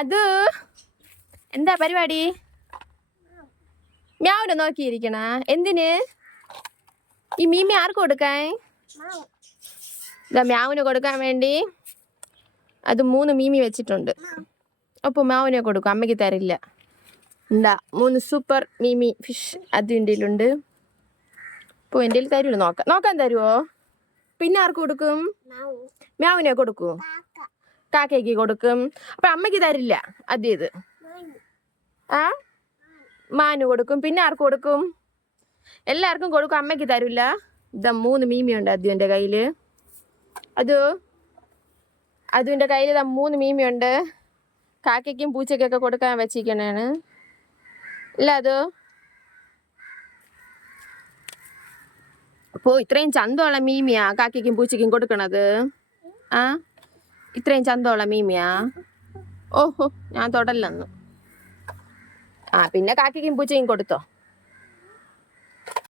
അത് എന്താ പരിപാടി? മ്യാവിനെ നോക്കിയിരിക്കണ എന്തിന്? ഈ മീമി ആർക്ക് കൊടുക്കാൻ? ഇതാ മ്യാവിന് കൊടുക്കാൻ വേണ്ടി അത് 3 മീമി വെച്ചിട്ടുണ്ട്. അപ്പോൾ മ്യാവിനെ കൊടുക്കും, അമ്മയ്ക്ക് തരില്ല. എന്താ 3 സൂപ്പർ മീമി ഫിഷ് അത് ഇന്ത്യയിലുണ്ട്. ഇപ്പോൾ എൻ്റെ തരുമോ? നോക്കാൻ തരുമോ? പിന്നെ ആർക്ക് കൊടുക്കും? മ്യാവിനെ കൊടുക്കും, കാക്കയ്ക്ക് കൊടുക്കും. അപ്പം അമ്മയ്ക്ക് തരില്ല. ഇത് ആ മാനു കൊടുക്കും. പിന്നെ ആർക്ക് കൊടുക്കും? എല്ലാവർക്കും കൊടുക്കും, അമ്മയ്ക്ക് തരില്ല. ഇതാ 3 മീമിയുണ്ട് അതുവിൻ്റെ കയ്യിൽ. അതുവിൻ്റെ കയ്യിൽ ഇതാ 3 മീമിയുണ്ട്. കാക്കയ്ക്കും പൂച്ചയ്ക്കൊക്കെ കൊടുക്കാൻ വെച്ചിരിക്കണേണ്. ഇല്ല അപ്പോൾ ഇത്രയും ചന്തമുള്ള മീമിയാ കാക്കയ്ക്കും പൂച്ചയ്ക്കും കൊടുക്കണത്? ഇത്രയും ചന്തമുള്ള മീമിയാ? ഓഹോ, ഞാൻ തൊടല്ലെന്ന്. പിന്നെ കാക്കയ്ക്കും പൂച്ചയ്ക്കും കൊടുത്തോ.